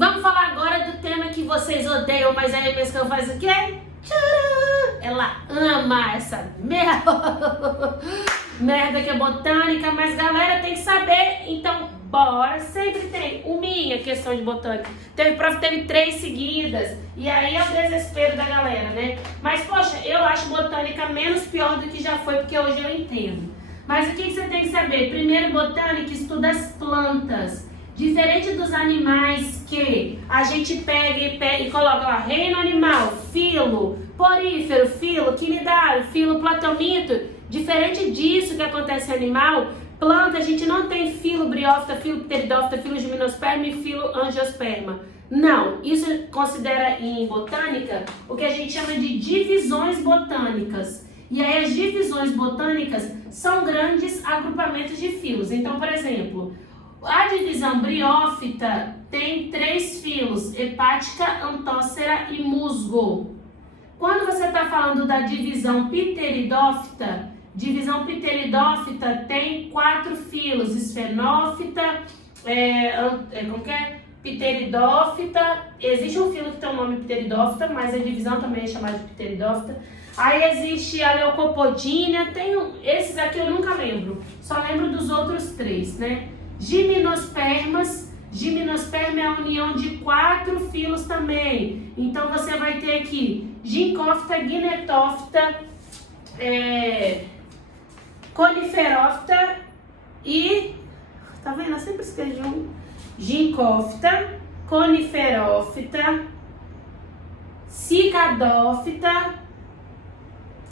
Vamos falar agora do tema que vocês odeiam, mas aí mesmo que eu faço o quê? Tcharam! Ela ama essa merda que é botânica, mas galera tem que saber, então bora. Sempre tem uma questão de botânica. Teve prova, teve 3 seguidas, e aí é o desespero da galera, né? Mas poxa, eu acho botânica menos pior do que já foi, porque hoje eu entendo. Mas o que você tem que saber? Primeiro, botânica estuda as plantas. Diferente dos animais que a gente pega e coloca lá, reino animal, filo, porífero, filo, quinidário, filo, platomito. Diferente disso que acontece em animal, planta a gente não tem filo briófita, filo pteridófita, filo gimnosperma e filo angiosperma. Não, isso considera em botânica o que a gente chama de divisões botânicas. E aí as divisões botânicas são grandes agrupamentos de filos. Então, por exemplo, a divisão briófita tem 3 filos, hepática, antócera e musgo. Quando você está falando da divisão pteridófita tem 4 filos, esfenófita, pteridófita. Existe um filo que tem o nome pteridófita, mas a divisão também é chamada de pteridófita. Aí existe a leucopodínia, esses aqui eu nunca lembro, só lembro dos outros 3, né? Gimnospermas, gimnosperma é a união de 4 filos também. Então você vai ter aqui gincófita, guinetófita, coniferófita e... Tá vendo? Eu sempre escrevi um. Gincófita, coniferófita, cicadófita,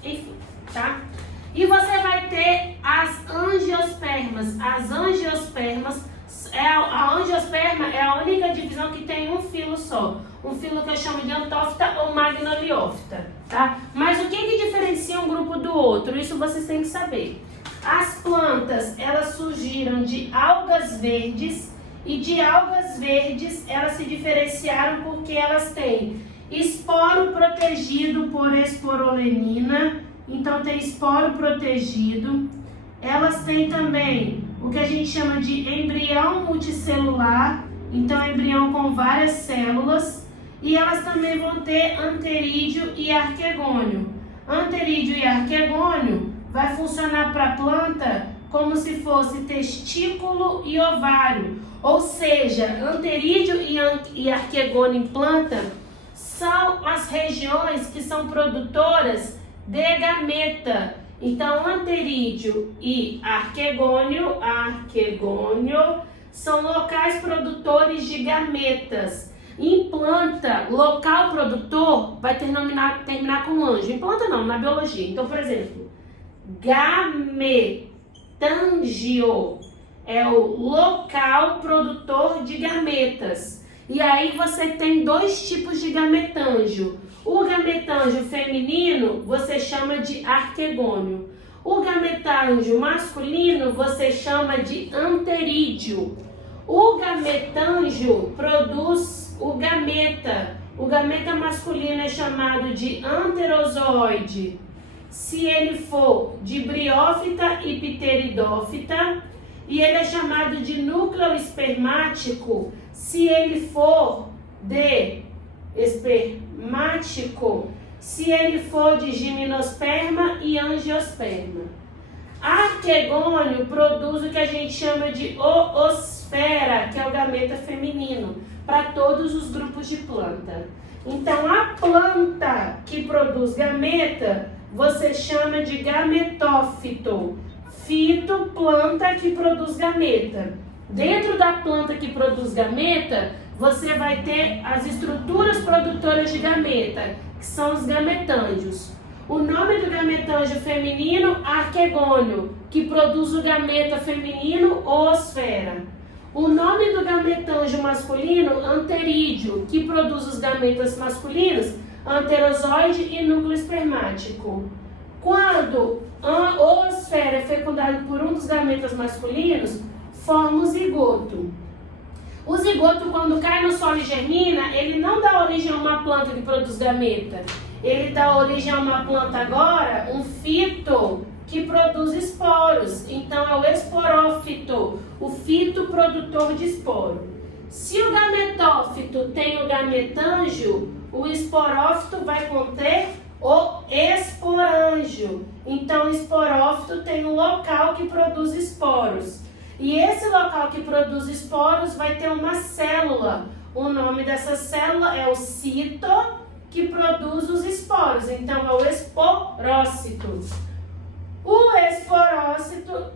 enfim, tá? E você vai ter as angiospermas. As angiospermas, a angiosperma é a única divisão que tem um filo só. Um filo que eu chamo de antófita ou magnoliófita, tá? Mas o que diferencia um grupo do outro? Isso vocês têm que saber. As plantas, elas surgiram de algas verdes, e de algas verdes elas se diferenciaram porque elas têm esporo protegido por esporolenina. Então tem esporo protegido. Elas têm também o que a gente chama de embrião multicelular, então embrião com várias células. E elas também vão ter anterídeo e arquegônio. Anterídeo e arquegônio vai funcionar para a planta como se fosse testículo e ovário. Ou seja, anterídeo e arquegônio em planta são as regiões que são produtoras de gameta. Então, anterídeo e arquegônio são locais produtores de gametas. Em planta, local produtor vai terminar com anjo. Em planta não, na biologia. Então, por exemplo, gametangio é o local produtor de gametas. E aí você tem 2 tipos de gametangio. O gametangio feminino você chama de arquegônio. O gametangio masculino você chama de anterídeo. O gametangio produz o gameta. O gameta masculino é chamado de anterozoide. Se ele for de briófita e pteridófita. E ele é chamado de núcleo espermático se ele for de espermático, se ele for de gimnosperma e angiosperma. Arquegônio produz o que a gente chama de oosfera, que é o gameta feminino, para todos os grupos de planta. Então, a planta que produz gameta, você chama de gametófito. Fito, planta que produz gameta. Dentro da planta que produz gameta, você vai ter as estruturas produtoras de gameta, que são os gametângios. O nome do gametângio feminino, arquegônio, que produz o gameta feminino, oosfera. O nome do gametângio masculino, anterídeo, que produz os gametas masculinos, anterozoide e núcleo espermático. Quando a oosfera é fecundada por um dos gametas masculinos, forma o zigoto. O zigoto, quando cai no solo e germina, ele não dá origem a uma planta que produz gameta. Ele dá origem a uma planta agora, um fito, que produz esporos. Então é o esporófito, o fito produtor de esporo. Se o gametófito esporófito tem o gametângio, o esporófito vai conter o esporângio. Então, o esporófito tem um local que produz esporos. E esse local que produz esporos vai ter uma célula. O nome dessa célula é o cito, que produz os esporos. Então, é o esporócito. O esporócito...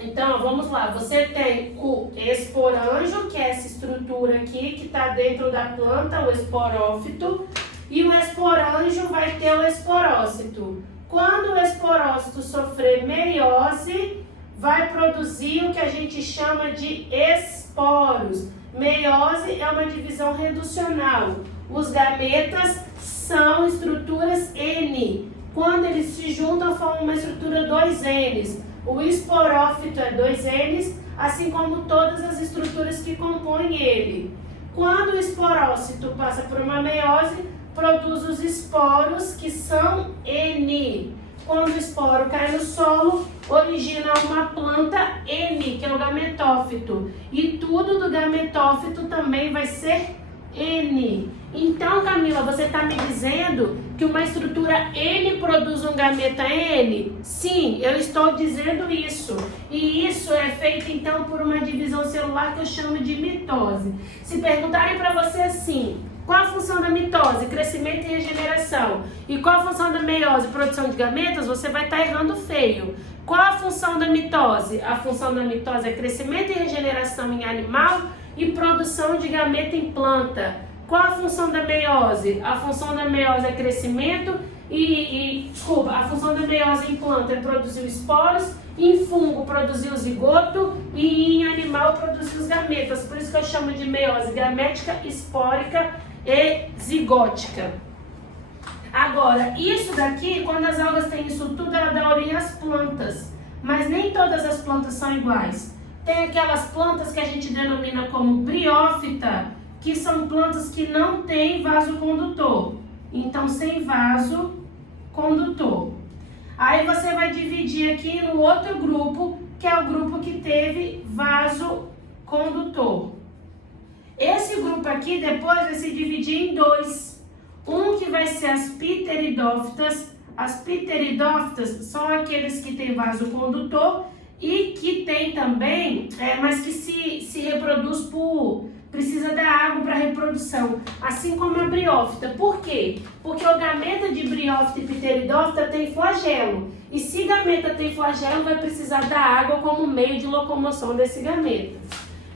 Então, vamos lá. Você tem o esporângio, que é essa estrutura aqui, que está dentro da planta, o esporófito. E o esporângio vai ter o esporócito. Quando o esporócito sofrer meiose, vai produzir o que a gente chama de esporos. Meiose é uma divisão reducional. Os gametas são estruturas N. Quando eles se juntam, formam uma estrutura 2Ns. O esporófito é 2Ns, assim como todas as estruturas que compõem ele. Quando o esporócito passa por uma meiose, produz os esporos, que são N. Quando o esporo cai no solo, origina uma planta N, que é o gametófito. E tudo do gametófito também vai ser N. Então, Camila, você está me dizendo que uma estrutura N produz um gameta N? Sim, eu estou dizendo isso. E isso é feito, então, por uma divisão celular que eu chamo de mitose. Se perguntarem para você assim, qual a função da mitose? Crescimento e regeneração. E qual a função da meiose? Produção de gametas? Você vai estar errando feio. Qual a função da mitose? A função da mitose é crescimento e regeneração em animal e produção de gameta em planta. Qual a função da meiose? A função da meiose é crescimento desculpa, a função da meiose em planta é produzir os esporos, em fungo produzir o zigoto e em animal produzir os gametas. Por isso que eu chamo de meiose gamética, espórica e zigótica. Agora, isso daqui, quando as algas têm isso tudo, ela dá origem às plantas. Mas nem todas as plantas são iguais. Tem aquelas plantas que a gente denomina como briófita, que são plantas que não têm vaso condutor. Então, sem vaso condutor. Aí você vai dividir aqui no outro grupo, que é o grupo que teve vaso condutor. Esse grupo aqui depois vai se dividir em dois. Um que vai ser as pteridófitas. As pteridófitas são aqueles que têm vaso condutor e que tem também, mas que se reproduz precisa da água para reprodução, assim como a briófita. Por quê? Porque o gameta de briófita e pteridófita tem flagelo. E se gameta tem flagelo, vai precisar da água como meio de locomoção desse gameta.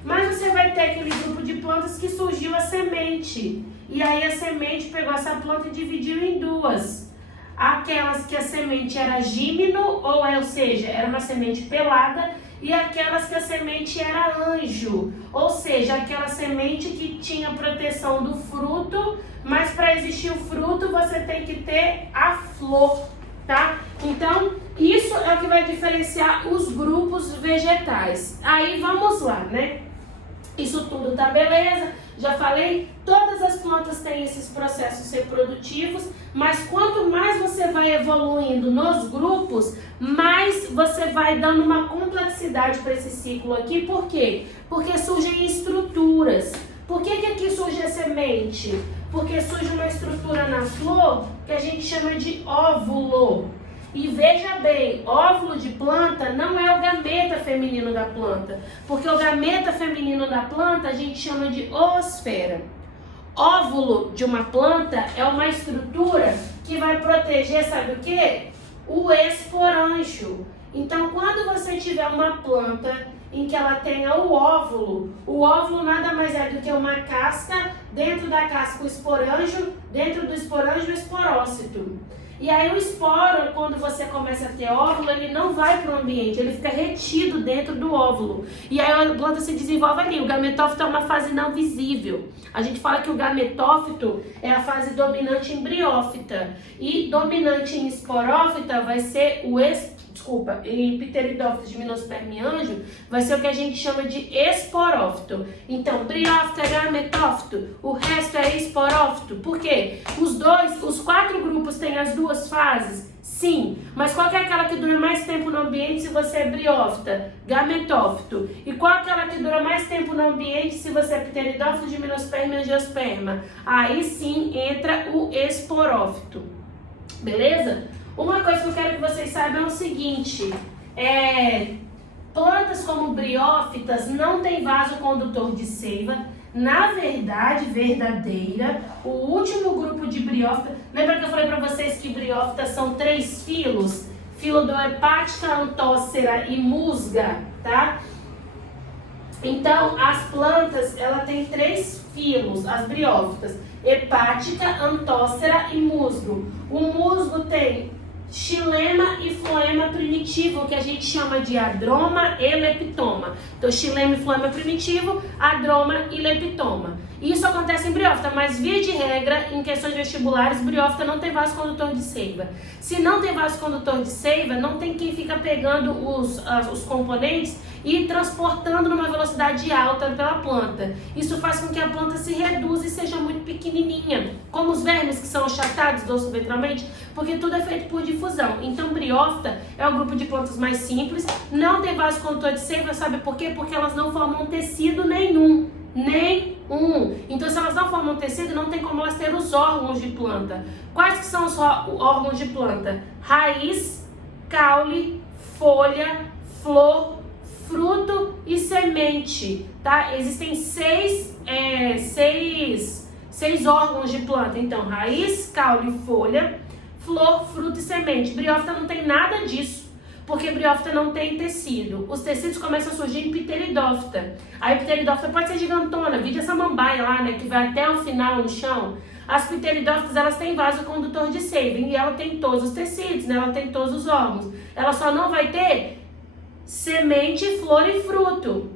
Mas você vai ter aquele grupo de plantas que surgiu a semente. E aí a semente pegou essa planta e dividiu em duas. Aquelas que a semente era gímeno, ou seja, era uma semente pelada, e aquelas que a semente era anjo, ou seja, aquela semente que tinha proteção do fruto, mas para existir o fruto você tem que ter a flor, tá? Então, isso é o que vai diferenciar os grupos vegetais. Aí vamos lá, né? Isso tudo tá beleza, já falei, todas as plantas têm esses processos reprodutivos, mas quanto mais você vai evoluindo nos grupos, mais você vai dando uma complexidade para esse ciclo aqui. Por quê? Porque surgem estruturas. Por que aqui surge a semente? Porque surge uma estrutura na flor que a gente chama de óvulo. E veja bem, óvulo de planta não é o gameta feminino da planta, porque o gameta feminino da planta a gente chama de oosfera. Óvulo de uma planta é uma estrutura que vai proteger, sabe o quê? O esporângio. Então, quando você tiver uma planta em que ela tenha o óvulo nada mais é do que uma casca, dentro da casca o esporângio, dentro do esporângio o esporócito. E aí o esporo, quando você começa a ter óvulo, ele não vai para o ambiente, ele fica retido dentro do óvulo. E aí a planta se desenvolve ali. O gametófito é uma fase não visível. A gente fala que o gametófito é a fase dominante em briófita. E dominante em esporófita vai ser o e pteridófito, gimnosperma e anjo, vai ser o que a gente chama de esporófito. Então, briófito é gametófito, o resto é esporófito. Por quê? Os 4 grupos têm as 2 fases? Sim, mas qual que é aquela que dura mais tempo no ambiente se você é briófita? Gametófito. E qual é aquela que dura mais tempo no ambiente se você é pteridófito, gimnosperma e angiosperma? Aí sim entra o esporófito. Beleza? Uma coisa que eu quero que vocês saibam é o seguinte, plantas como briófitas não têm vaso condutor de seiva. Na verdade, verdadeira, o último grupo de briófita, lembra que eu falei para vocês que briófitas são 3 filos? Filodohepática, antócera e musga, tá? Então, as plantas, ela tem 3 filos, as briófitas, hepática, antócera e musgo. O musgo tem xilema e floema primitivo, que a gente chama de adroma e leptoma. Então, xilema e floema primitivo, adroma e leptoma. Isso acontece em briófita, mas via de regra, em questões vestibulares, briófita não tem vaso condutor de seiva. Se não tem vaso condutor de seiva, não tem quem fica pegando os componentes e transportando numa velocidade alta pela planta. Isso faz com que a planta se reduza e seja muito pequenininha, como os vermes que são achatados dossoventralmente, porque tudo é feito por difusão. Então, briófita é o grupo de plantas mais simples, não tem vaso condutor de seiva, sabe por quê? Porque elas não formam tecido nenhum. Então, se elas não formam tecido, não tem como elas ter os órgãos de planta. Quais que são os órgãos de planta? Raiz, caule, folha, flor, fruto e semente, tá? Existem 6 órgãos de planta. Então, raiz, caule, folha, flor, fruto e semente. Briófita não tem nada disso, porque briófita não tem tecido. Os tecidos começam a surgir em pteridófita. A pteridófita pode ser gigantona, vide essa samambaia lá, né, que vai até o final no chão. As pteridófitas, elas têm vaso condutor de seiva, e ela tem todos os tecidos, né, ela tem todos os órgãos. Ela só não vai ter semente, flor e fruto.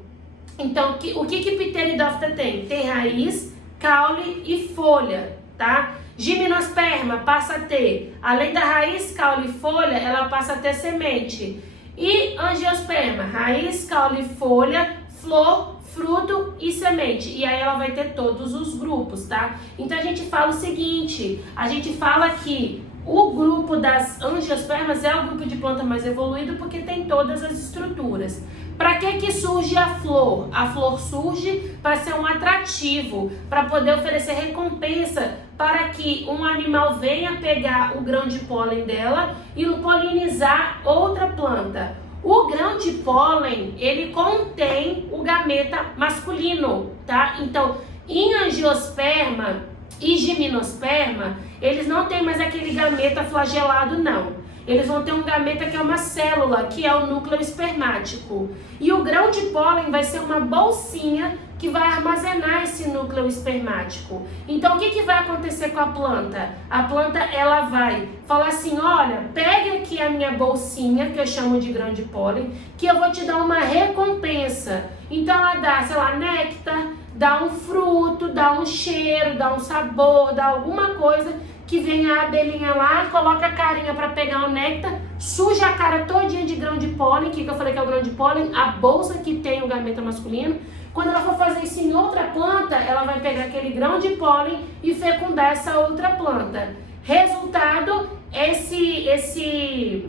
Então, o que pteridófita tem? Tem raiz, caule e folha, tá? Gimnosperma passa a ter, além da raiz, caule e folha, ela passa a ter semente. E angiosperma, raiz, caule e folha, flor, fruto e semente. E aí ela vai ter todos os grupos, tá? Então a gente fala o seguinte, a gente fala que o grupo das angiospermas é o grupo de planta mais evoluído porque tem todas as estruturas. Para que surge a flor? A flor surge para ser um atrativo, para poder oferecer recompensa para que um animal venha pegar o grão de pólen dela e polinizar outra planta. O grão de pólen, ele contém o gameta masculino, tá? Então, em angiosperma e gimnosperma, eles não têm mais aquele gameta flagelado, não. Eles vão ter um gameta que é uma célula, que é o núcleo espermático. E o grão de pólen vai ser uma bolsinha que vai armazenar esse núcleo espermático. Então, o que vai acontecer com a planta? A planta, ela vai falar assim, olha, pegue aqui a minha bolsinha, que eu chamo de grão de pólen, que eu vou te dar uma recompensa. Então, ela dá, sei lá, néctar, dá um fruto, dá um cheiro, dá um sabor, dá alguma coisa que vem a abelhinha lá, coloca a carinha para pegar o néctar, suja a cara todinha de grão de pólen, que eu falei que é o grão de pólen, a bolsa que tem o gameta masculino. Quando ela for fazer isso em outra planta, ela vai pegar aquele grão de pólen e fecundar essa outra planta. Resultado, esse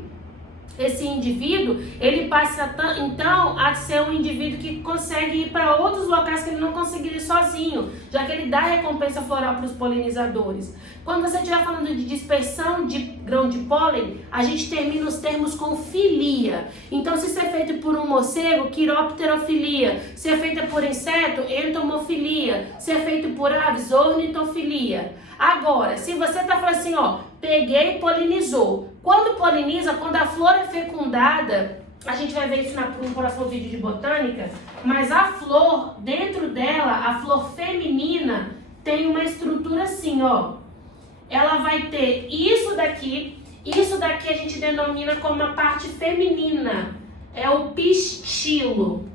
indivíduo, ele passa então a ser um indivíduo que consegue ir para outros locais que ele não conseguiria sozinho, já que ele dá recompensa floral para os polinizadores. Quando você estiver falando de dispersão de grão de pólen, a gente termina os termos com filia. Então, se isso é feito por um morcego, quiropterofilia. Se é feito por inseto, entomofilia. Se é feito por aves, ornitofilia. Agora, se você está falando assim, ó, peguei e polinizou. Quando poliniza, quando a flor é fecundada, a gente vai ver isso no próximo vídeo de botânica, mas a flor, dentro dela, a flor feminina, tem uma estrutura assim, ó. Ela vai ter isso daqui a gente denomina como a parte feminina, é o pistilo.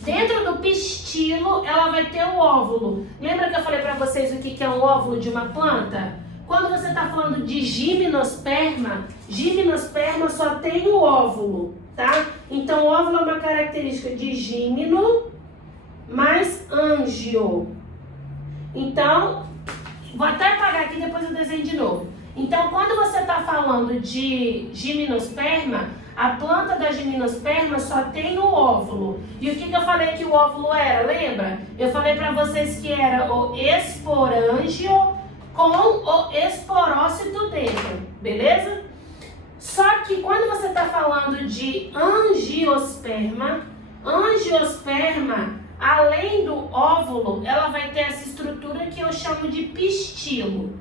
Dentro do pistilo, ela vai ter o óvulo. Lembra que eu falei para vocês o que é um óvulo de uma planta? Quando você está falando de gimnosperma, gimnosperma só tem o óvulo, tá? Então, o óvulo é uma característica de gímeno mais ângio. Então, vou até apagar aqui, depois eu desenho de novo. Então, quando você está falando de gimnosperma, a planta da gimnosperma só tem o óvulo. E o que eu falei que o óvulo era, lembra? Eu falei para vocês que era o esporângio com o esporócito dentro, beleza? Só que quando você está falando de angiosperma, além do óvulo, ela vai ter essa estrutura que eu chamo de pistilo.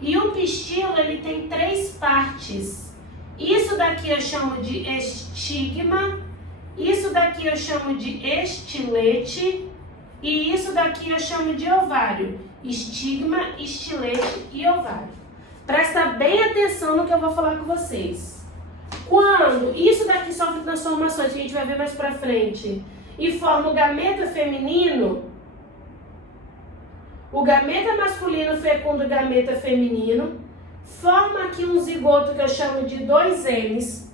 E o pistilo, ele tem 3 partes. Isso daqui eu chamo de estigma, isso daqui eu chamo de estilete e isso daqui eu chamo de ovário. Estigma, estilete e ovário. Presta bem atenção no que eu vou falar com vocês. Quando isso daqui sofre transformações, que a gente vai ver mais pra frente, e forma o gameta feminino, o gameta masculino fecunda o gameta feminino, forma aqui um zigoto que eu chamo de 2 N's.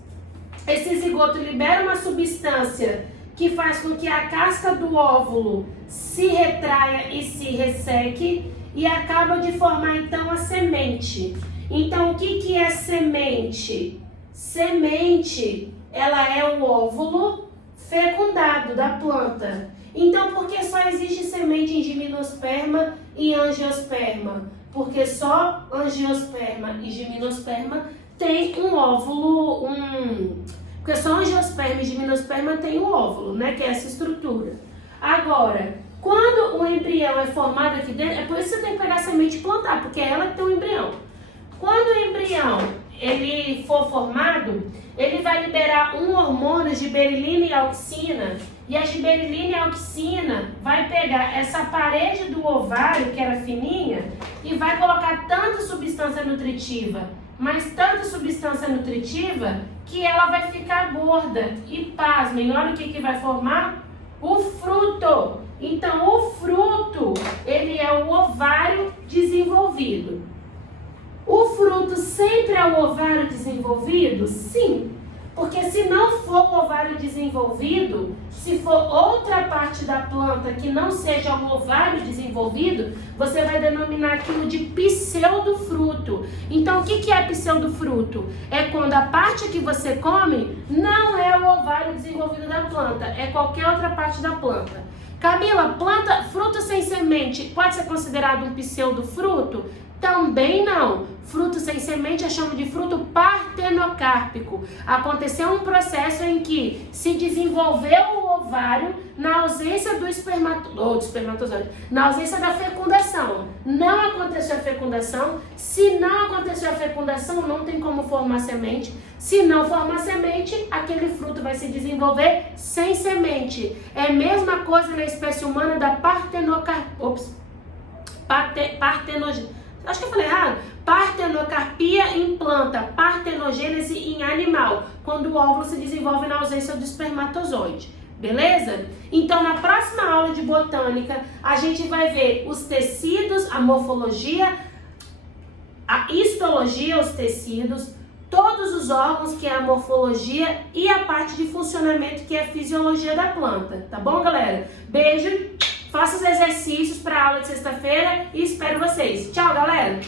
Esse zigoto libera uma substância que faz com que a casca do óvulo se retraia e se resseque e acaba de formar então a semente. Então, o que é semente? Semente, ela é o óvulo fecundado da planta. Então, por que só existe semente em gimnosperma e angiosperma? Porque só angiosperma e gimnosperma tem um óvulo, porque só angiosperma e gimnosperma tem um óvulo, né? Que é essa estrutura. Agora, quando o embrião é formado aqui dentro, é por isso que você tem que pegar a semente e plantar, porque é ela que tem o embrião. Quando o embrião ele for formado, ele vai liberar um hormônio, giberelina e auxina, e a giberelina e a auxina vai pegar essa parede do ovário, que era fininha, e vai colocar tanta substância nutritiva, mas tanta substância nutritiva, que ela vai ficar gorda. E pasmem, olha o que vai formar? O fruto. Então, o fruto, ele é o ovário desenvolvido. O fruto sempre é o ovário desenvolvido? Sim. Porque se não for o ovário desenvolvido, se for outra parte da planta que não seja o ovário desenvolvido, você vai denominar aquilo de pseudofruto. Então, o que é pseudofruto? É quando a parte que você come não é o ovário desenvolvido da planta, é qualquer outra parte da planta. Camila, fruto sem semente pode ser considerado um pseudofruto? Também não. Fruto sem semente eu chamo de fruto partenocárpico. Aconteceu um processo em que se desenvolveu o ovário na ausência do espermatozoide, na ausência da fecundação. Não aconteceu a fecundação. Se não aconteceu a fecundação, não tem como formar semente. Se não formar semente, aquele fruto vai se desenvolver sem semente. É a mesma coisa na espécie humana da acho que eu falei errado. Partenocarpia em planta, partenogênese em animal, quando o óvulo se desenvolve na ausência do espermatozoide. Beleza? Então, na próxima aula de botânica, a gente vai ver os tecidos, a morfologia, a histologia, os tecidos, todos os órgãos, que é a morfologia, e a parte de funcionamento, que é a fisiologia da planta. Tá bom, galera? Beijo! Faça os exercícios para a aula de sexta-feira e espero vocês. Tchau, galera!